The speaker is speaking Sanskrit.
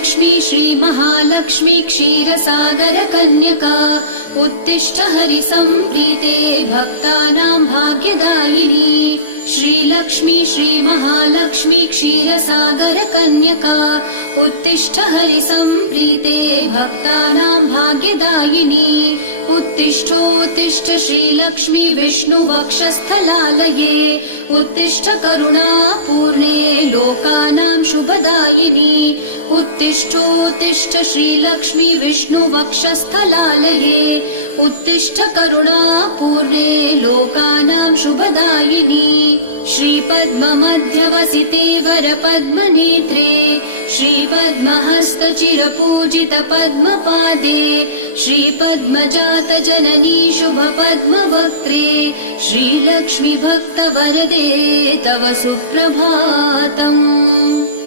श्रीलक्ष्मी श्रीमहालक्ष्मी क्षीरसागरकन्यका उत्तिष्ठ हरिसम्प्रीते भक्तानां भाग्यदायिनी। श्रीलक्ष्मी श्रीमहालक्ष्मी क्षीरसागरकन्यका उत्तिष्ठ हरिसम्प्रीते भक्तानां भाग्यदायिनी। उत्तिष्ठोत्तिष्ठ श्रीलक्ष्मी विष्णुवक्षस्थलालये उत्तिष्ठ करुणापूर्णे लोकानां शुभदायिनी। उत्तिष्ठोत्तिष्ठ श्रीलक्ष्मी विष्णुवक्षस्थलालये उत्तिष्ठ करुणापूर्णे लोकानां शुभदायिनी। श्रीपद्ममध्यवसिते वरपद्मनेत्रे श्रीपद्महस्तचिरपूजित पद्मपादे श्रीपद्मजातजननी शुभपद्मवक्त्रे श्रीलक्ष्मी भक्तवरदे तव सुप्रभातम्।